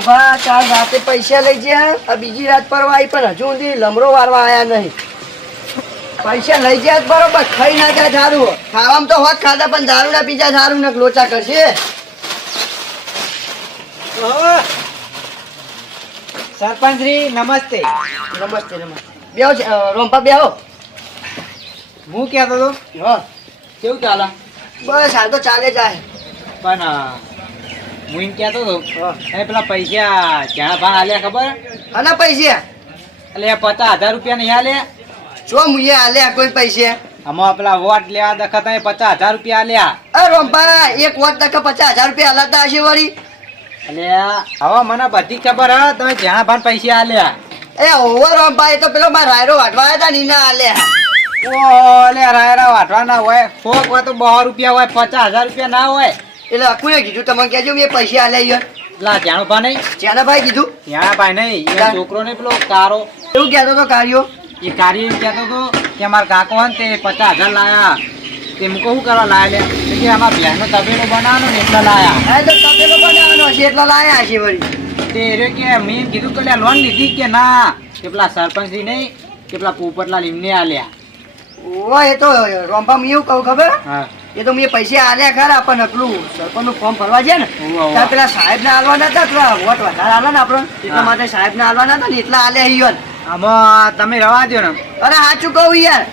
આ ચાલો ભા કાલ રાતે પૈસા લઈ ગયા આ બીજી રાત પરવા આવી પણ હજુ સુધી લમરો વારવા આયા નહીં. પૈસા લઈ ગયા બરોબર ખાઈ ના જાય ખાવામાં તો હોત ખાધા પણ દારૂ ના બીજા સારું ને લોચા કરશે. સરપંચ શ્રી નમસ્તે. નમસ્તે નમસ્તે. બેહો છે, રોમપા બેહો. હું કહેતો હતો હા. કેવું ચાલે? બસ હાલ તો ચાલે જાય. પણ હું એમ કહેતો હતો. એ પેલા પૈસા ક્યાં ભાન આલ્યા ખબર? આના પૈસા? એટલે પચાસ હજાર રૂપિયા નહીં આલ્યા જો મુએ આલે કોઈ પૈસા? આમાં પેલા વોટ લેવા દખતા એ પચાસ હજાર રૂપિયા આલ્યા. અ રોમ્પા એક વોટ ટકા પચાસ હજાર રૂપિયા હલાતા હશે વળી. એટલે હવે મને બધી ખબર હા તમે જ્યાં ભાન પૈસા આલ્યા. એ ઓવર રોમ્પા એ તો પેલો મારા રાયરો વાટવા આવ્યા હતા નીના આલ્યા. ઓ લે રાયરા વાટવા ના હોય. ફોક હોય તો બસો રૂપિયા હોય પચાસ હજાર રૂપિયા ના હોય. એટલે અકુને કીધું તમે કહેજો મેં પૈસા આલ્યા યાર લા જ્યાં ભા નહીં. ચાના ભાઈ કીધું? ત્યાં ભાઈ નહીં. એ છોકરો ને પેલો કારો. એવું કહેતો તો કાર્યો એ કાર્ય એમ કહેતો તો કે અમારા કાકો હે તે પચાસ હજાર લાયા. તે હું કહું કરવા લાયા લે કે આમાં બહેનો તબેલો બનાવવાનો ને એટલા લાયા. હા તો તબેલો બનાવવાનો હશે એટલા લાયા હશે વળી. તે રે કે મેં કીધું કે લોન લીધી કે ના? કે પેલા સરપંચ નહીં કે પેલા પોપટલાલ એમને આલ્યા. ઓ એ તો રોમ્પા મેં એવું કહું ખબર? હા. એ તો મેં પૈસા આલ્યા ખરા પણ એટલું સરપંચનું ફોર્મ ભરવા છે ને. ત્યાં પેલા સાહેબ ને આલવાના હતા પેલા વોટ વધારે આલે ને આપણને. એટલા માટે સાહેબ ને આલવાના હતા ને એટલા આલ્યા ઈયોન આમાં તમે રવા દો ને અરે સાચું કહું યાર?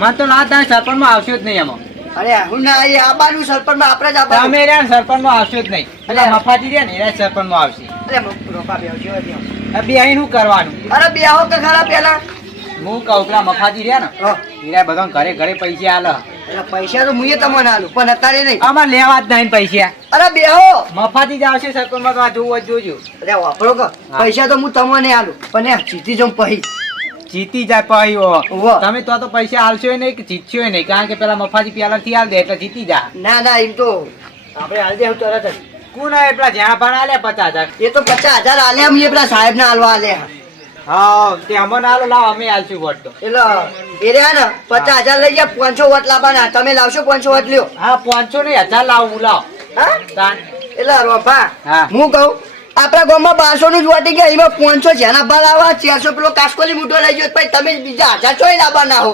મત તો ના તમે સરપંચમાં આવશો જ નહીં આમાં. અરે હું ના એ આબાનું સરપંચમાં આપણે જ આપણે તમે રહ્યા સરપંચમાં આવશો જ નહીં. એટલે મફાતી મફાજી રહ્યા ને એરા સરપંચમાં આવશે. અરે રોપા બે બેહો. બે અહીં શું કરવાનું? અરે બેહો કે ખરા પેલા? હું કહું પેલા મફાજી રહ્યા ને. એરા બધા ઘરે ઘરે પૈસા આલે. પૈસા તો મુએ તમને આલું પણ અત્યારે નહીં. આમાં લેવા જ નહીં પૈસા. અરે બેહો. મફાથી જ આવશે તો આ જોવું જ જોજો. અરે વાપરો કે પૈસા તો હું તમને આલું પણ જીતી જમ પહી. જીતી જાય પહી ઓ તમે તો તો પૈસા આલશો નહીં કે જીતશો નહીં કારણ કે પેલા મફાજી પેલા થી આલ દે એટલે જીતી જા. ના ના એમ તો આપણે આલ દે તરત જ. કુના એ પેલા જ્યાં પણ આલે પચાસ હજાર. એ તો પચાસ હજાર આલ્યા મેં પેલા સાહેબ ને આલવા આલ્યા. હા તે અમને આલો લાવ અમે આલશું વોટ તો. એટલે એ રહ્યા ને પચાસ હજાર લઈ ગયા પાંચસો વોટ લાવવાના. તમે લાવશો પાંચસો વોટ લ્યો. હા પાંચસો નહીં હજાર લાવ હું લાવ. હા? એટલે રોફા હા. હું કહું આપણા ગામમાં બારસો નું જ વોટિંગ ગયા એમાં પાંચસો જેના બાર આવા ચારસો પેલો કાસ્કોલી મૂટો લઈ ગયો પછી તમે બીજા હજાર ચોઈ લાવવાના હો.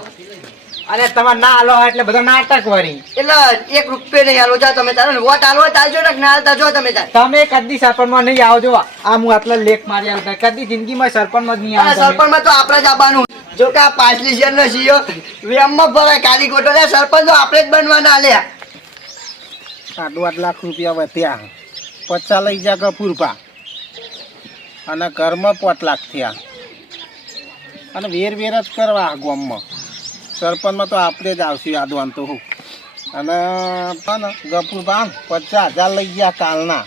અને તમારે ના આલો એટલે બધા નાટક વળી એટલે એક રૂપિયો નહીં આલો. જા તમે તારો વોટ આલો હોય ને ના આલતા જો તમે તમે કદી સરપંચમાં નહીં આવજો આ હું આટલા લેખ મારી આવતા કદી જિંદગીમાં સરપંચમાં જ નહીં આ સરપંચમાં તો આપણે જ આવવાનું જો કે આ પાછલી શેર નો સીઓ વેમમાં ભરાય કાલી ગોટો ને સરપંચ તો આપણે જ બનવાના લે સાત આઠ લાખ રૂપિયા વધ્યા. પચાસ લઈ જા કપૂરપા અને ઘરમાં પાંચ લાખ થયા. અને વેર વેર જ કરવા આ ગામમાં. સરપંચમાં તો આપણે જ આવશે યાદવાન તો હું. અને પણ ગપુરપા પચાસ હજાર લઈ ગયા કાલના.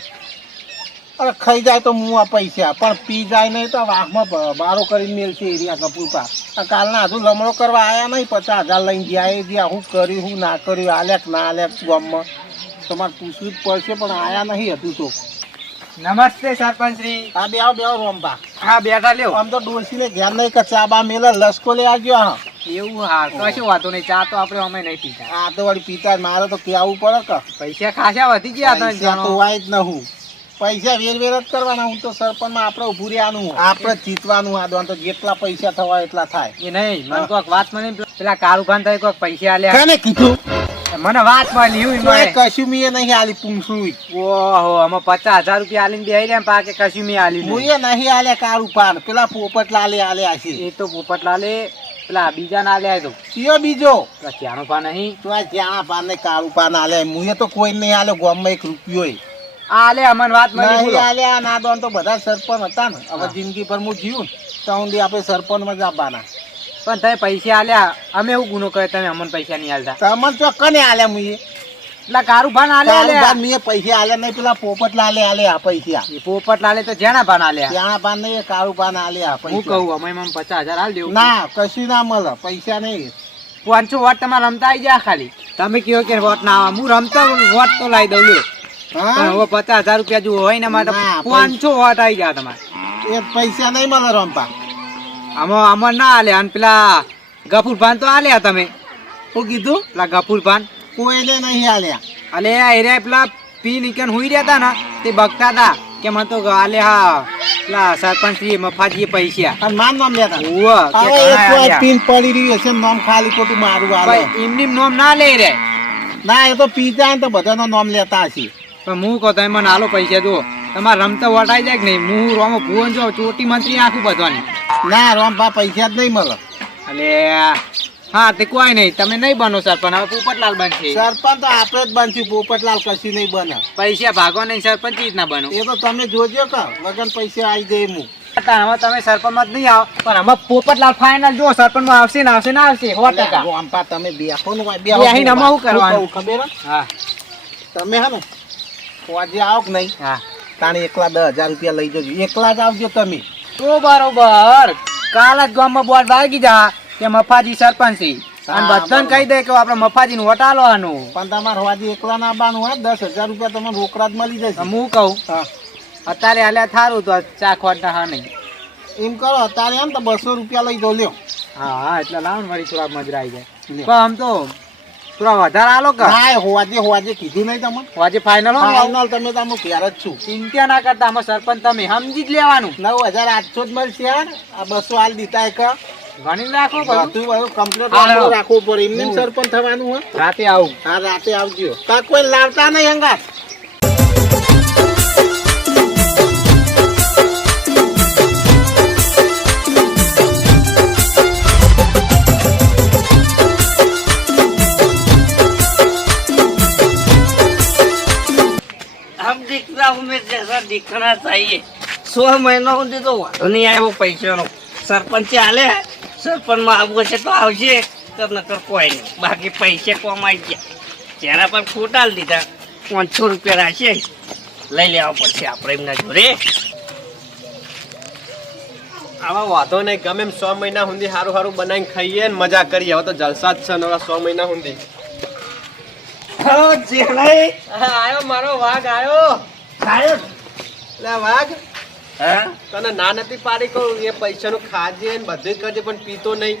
અરે ખાઈ જાય તો હું આ પૈસા, પણ પી જાય નહીં તો વાહમાં બારો કરીને મેલશે એરિયા કપૂરપા આ કાલના હજુ લમણો કરવા આવ્યા નહીં, પચાસ હજાર લઈને ગયા એ ગયા, હું કર્યું, હું ના કર્યું, આલ્યા ના આલ્યા ગામમાં. તમારે પૂછવું જ પડશે, પણ આવ્યા નહીં હતું તો. નમસ્તે સરપંચ શ્રી હા બે આવો બે આવો રોમબા હા બેઠા લ્યો. આમ તો ડોસીને ધ્યાન નહીં કે ચા બા મેલે લસકો લે આવ્યો હા એવું હા કશું વાતો નહીં. ચા તો આપણે અમે નહીં પીતા. આ તો વળી પીતા મારે તો કેવું પડે કે પૈસા ખાસા વધી ગયા તો તો વાય જ ન હું પૈસા વેર વેર જ કરવાના. હું તો સરપંચમાં આપણે ઉભું રહેવાનું. આપણે જીતવાનું. આ દોન તો જેટલા પૈસા થવા એટલા થાય. એ નહીં મને કોઈક વાત મને પેલા કાળુભાન થાય કોઈક પૈસા આલ્યા. કીધું? મને વાત મળી એ કશું મીએ નહીં આલી પૂંછું ઓહો અમે પચાસ હજાર રૂપિયા આલીને બેહી રહ્યા પાકે કશું મેં આલ્યું મુએ નહીં આલ્યા કાળું પાન. પેલા પોપટ લાલે આલ્યા છે. એ તો પોપટલાલે પેલા બીજા ના આલ્યા તો. કયો બીજો? ત્યાંનો પા નહીં. તો આ જ્યાં પાન ને કાળું પાન આલ્યા. મુએ તો કોઈ નહીં આલ્યો ગામમાં એક રૂપિયો. આ આલે અમને વાત મળી બોલો. ના દોન તો બધા સરપંચ હતા ને. હવે હા. જિંદગી પર હું જીવું તો સુધી આપણે સરપંચમાં જ આવવાના. પણ તમે પૈસા આલ્યા. અમે એવું ગુનો કર્યો તમે અમને પૈસા નહીં આલતા. તમને તો કને આલ્યા મુએ? આલ્યા કાળું આલ્યા પાન પૈસા નહીં પેલા પોપટ લાલે પૈસા. તો જેના ભાન ત્યાં પાન નહીં હું કહું અમે મને પચાસ હજાર આલ દેવું. ના કશું ના મળે પૈસા નહીં. પાંચસો વોટ તમારે રમતા આવી જાય ખાલી. તમે કહો કે વોટ ના આવે. હું રમતો વોટ તો લાવી દઉં લ્યો. હવે પચાસ હજાર રૂપિયા જો હોય ને ના, પાંચસો વોટ આવી જાય તમારે. એ પૈસા નહીં મળે રમપા આમાં આમાં ના આલે અને પેલા ગફુર ભાન તો આલ્યા તમે. શું કીધું? પેલા ગફુર ભાન કોઈને નહીં આલ્યા. અલે એરિયા પેલા પી નીકળ હુઈ રહ્યા હતા ને તે બગતા હતા કે મને તો આલે હા પેલા સરપંચ શ્રી મફાજી પૈસા. અને માર નામ લેતા. પીન પડી રહ્યું હશે નામ ખાલી ખોટું મારું આલે. એમની નોમ ના લે રે. ના એ તો પીતા તો બધાનો નામ લેતા હશે. પણ હું કહો તમે મને આલો પૈસા જુઓ. તમારે રમતા વટાઈ જાય કે નહીં? હું રોમો ભુવન જો ચોટી મંત્રી આખું બધવાની ના રોમભા પૈસા જ નહીં મળે. અલે હા તે કોઈ નહીં. તમે નહીં બનો સરપંચ. હવે પોપટલાલ બનશે. સરપંચ તો આપણે જ બનશું. પોપટલાલ કશી નહીં બને. પૈસા ભાગો નહીં સરપંચ જ ના બનો. એ તો તમે જોજો કે વગર પૈસા આવી જાય હું હવે તમે સરપંચમાં જ નહીં આવો. પણ અમે પોપટલાલ ફાઇનલ જો સરપંચમાં આવશે ને આવશે ને આવશે સો ટકા. રોમભા તમે બેસો ને બે બેહીને આમાં શું કરવાનું? ખબર? હા? તમે હે ને આજે આવો કે નહીં? હા. તાણે એકલા દસ હજાર રૂપિયા લઈ જજો. એકલા જ આવજો તમે. તો બરોબર. કાલ જ ગામમાં બોર્ડ વાગી જા. કે મફાજી સરપંચ. અને બધાને કહી દે કે આપણે મફાજી નું વટાલવાનું પણ તમારે હોવાથી એકલા ના આવવાનું હોય દસ હજાર રૂપિયા તમને રોકડા જ મળી જશે. હું કહું. અત્યારે હાલ્યા થારું તો ચા ખોટના હા નહીં. એમ કરો અત્યારે એમ તો બસો રૂપિયા લઈ દો લ્યો. હા હા એટલે લાવ ને મારી થોડા મજરા આવી જાય. પણ આમ તો થોડા વધારે આલો કે? ના હોવાજે હોવાજે કીધું નહીં તમને. આજે ફાઇનલ ફાઇનલ તમે તો અમે ઘેર જ છું. ચિંતા ના કરતા અમે સરપંચ તમે સમજી જ લેવાનું. નવ હજાર આઠસો જ મળશે યાર આ બસો હાલ દીધા એક ગણી રાખો બધું. બધું કમ્પ્લીટ. રાખવું પડે. એમને સરપંચ થવાનું હોય રાતે આવું. હા રાતે આવજો. કા કોઈ લાવતા નહીં અંગાત દીકરા ઉમે જૈસા દીકરા ચાહીએ સો મહિના સુધી તો વાંધો નહીં આવ્યો પૈસાનો. સરપંચે હાલે સરપંચમાં આવવું છે તો આવશે, તો નકર કોઈ નહીં. બાકી પૈસે કમાઈ ગયા. તેના પર ખોટા લીધા પાંચસો રૂપિયા રાખીએ લઈ લેવા પડશે આપણે એમના જોડે. આવા વાંધો નહીં. ગમે એમ સો મહિના સુધી સારું સારું બનાવીને ખાઈએ ને મજા કરીએ. હવે તો જલસા જ છે નવરા સો મહિના સુધી. હા જેણાઈ આયો મારો વાઘ આયો. ખાયો? લે વાઘ તને ના નથી પાડી કહું એ પૈસાનું ખાજે ને બધું કરજે પણ પીતો નહીં.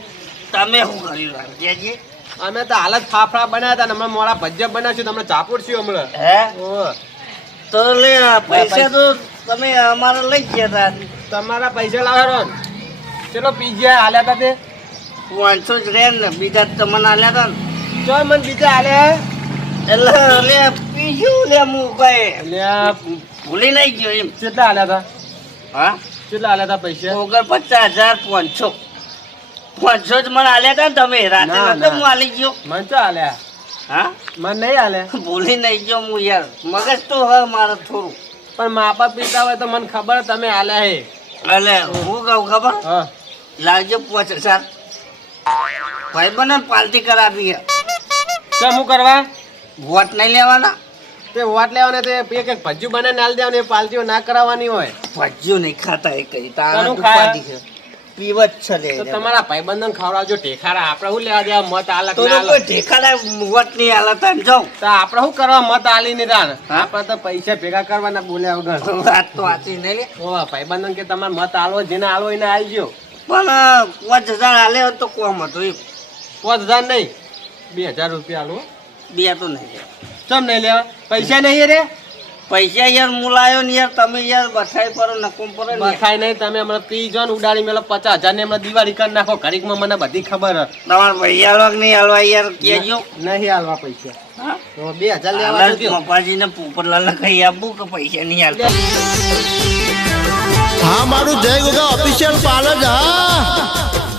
તમે શું કર્યું રાજ્યાજી અમે તો હાલ ફાફડા બનાવ્યા હતા ને હમણાં મોડા ભજીયા બનાવશું તમને ચાપોડશું હમણાં. હે? ઓહ. તો લે પૈસા તો તમે અમારે લઈ ગયા હતા તમારા પૈસા લાવ્યા ચલો પીઝા હાલ્યા હતા તે. પાંચસો જ રે ને બીજા તમને આલ્યા હતા ને. ચો મને બીજા હાલ્યા એટલે લે બીજું લે હું કઈ ભૂલી નહીં ગયો એમ. કેટલા હાલ્યા હતા હા? કેટલા હતા પૈસા? ઓગણ પચાસ હજાર પાંચસો. પાંચસો જ મને આલ્યા હતા ને તમે રાતે ના, હું આલી ગયો. મને તો હાલ્યા હા? મને નહીં હાલ્યા ભૂલી નહીં ગયો હું યાર. મગજ તો હવે મારે થોડું. પણ મા બાપ પીતા હોય તો મને ખબર તમે આલ્યા હે. એટલે હું કહું ખબર? હા. લાવજો પાંચ હજાર. ભાઈ બને પાર્ટી કરાવી છે. શું કરવા? વોટ નહીં લેવાના? તે વોટ લેવાના તે એક એક ભજ્જુ બનાવીને હાલ દેવાની એ પાલટીઓ ના કરાવવાની હોય. ભજ્યું નહીં ખાતા એ કઈ. તારું કોનું છે. પીવત છે લે તો તમારા ભાઈબંધન ખવડાવજો ટેખારા આપણે શું લેવા દેવા મત આલક તો ના તો કોઈ આલક? ઠેકાડા વોટ નહીં આલા તને જાઉં. તો આપણે શું કરવા મત આલી ને તાન આપણે તો પૈસા ભેગા કરવાના બોલ્યા વગર. વાત તો વાંચી નહીં. લે ઓ ભાઈબંધન કે તમારે મત આલવો જેને આલવો એને આલજો પણ પાંચ હજાર આલે તો કોમ હતું એમ. પાંચ હજાર નહીં બે હજાર રૂપિયા આલવો બે તો નહીં લે. ચમ નહીં લેવા પૈસા નહીં રે? પૈસા યાર મુલાયો ને યાર તમે યાર બઠાઈ પર નકમ પર ને. નહીં તમે હમણાં પી જો ને ઉડાડી મેલો પચાસ હજાર ને હમણાં દિવાળી કરી નાખો. ઘડીકમાં મને બધી ખબર. તમારે ભાઈ આલવા કે નહીં હાલવા યાર કેજો નહીં હાલવા પૈસા. હા? તો બે હજાર લેવા પપ્પાજી ને પોપરલાલ કહી આપું કે પૈસા નહીં આલતા હા મારું જય ગોગા ઓફિશિયલ પાર્લર હા.